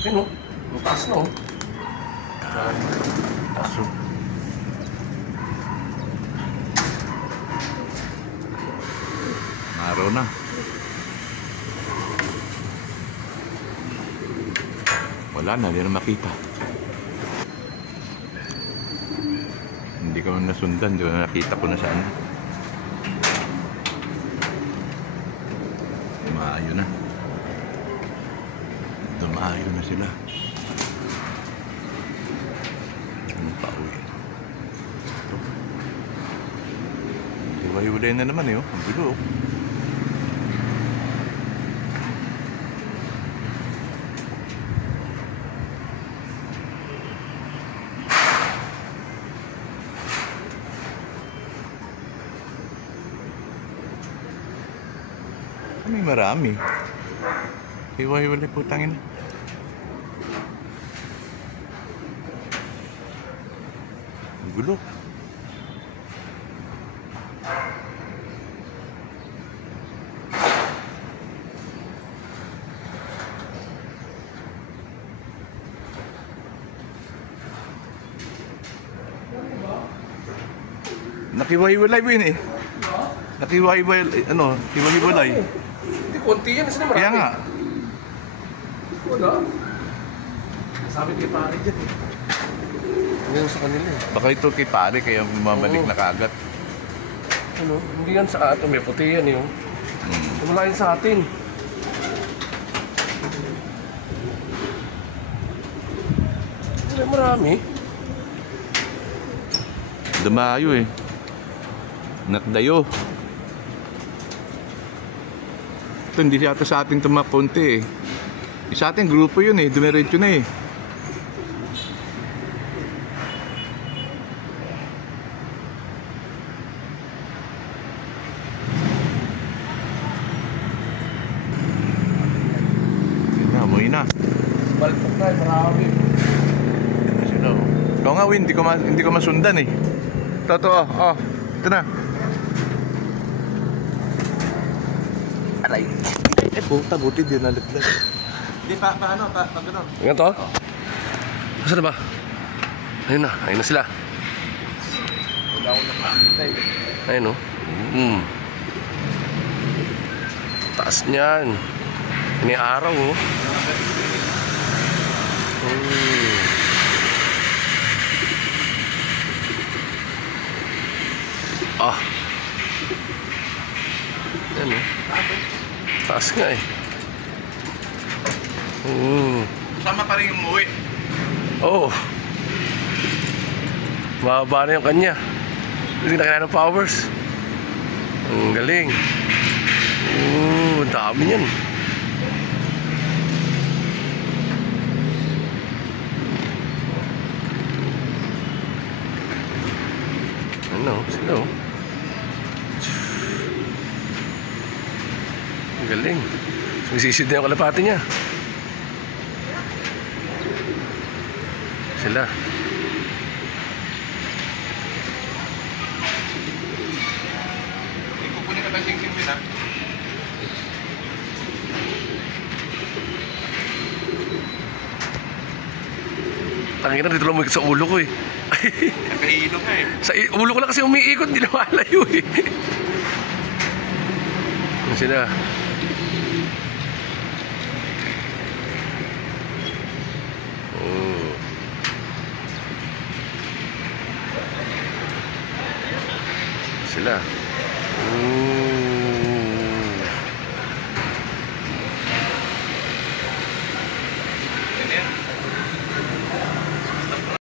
Ano? Ang taas no? Taso. Araw na. Wala na, hindi na makita. Hindi ko na nasundan, di ba nakita ko na saan. Maayo na. Maayo na sila. Ano pa uwi? Hiwa-hiwalay na naman eh, oh. Ang gulo, oh. May marami. Hiwa-hiwalay po, tangin. Ang gulo. Nakiwa-hiwalay po yun eh. Nakiwa-hiwalay, ano, hiwa-hiwalay. Hindi, konti yan. Saan marami? Kaya nga. Wala. Sabi kay pare dyan eh. Hindi sa kanila eh. Baka ito kay pare kaya bumabalik na kagad. Ano? Hindi yan sa atin. May puti yan yung. Wala yan sa atin. Wala marami. Dumayo eh. Nakdayo. Ito hindi yata sa ating tumakonti eh. Sa ating grupo yun eh. Dumiretso na eh. Amoy na. Balpok na, marami. Yan na sila oh. Oo nga Win, hindi ko masundan eh. Totoo, oh. Ito na. Aray. Eh puta, buti din nalaglag. Hindi pa gano'n. Ganyan to? Saan na ba? Ayun na sila. Wala akong nakakita eh. Ayun o. Taas niyan. Ini araw o. Ah. Yan o. Taas nga eh. Sama pa rin yung umuwi. Oo. Mababa na yung kanya. Hindi na kailangan ng powers. Ang galing. Ang dami niyan. Ano? Sila oh. Ang galing. Sumisisid na yung kalapati niya. Sila. Kukunin ka ba sing-sing din ha? Tangina, dito lang umikot sa ulo ko eh. Nakahilong nga eh. Sa ulo ko lang kasi umiikot, hindi na malayo eh. Ano sila? Sila.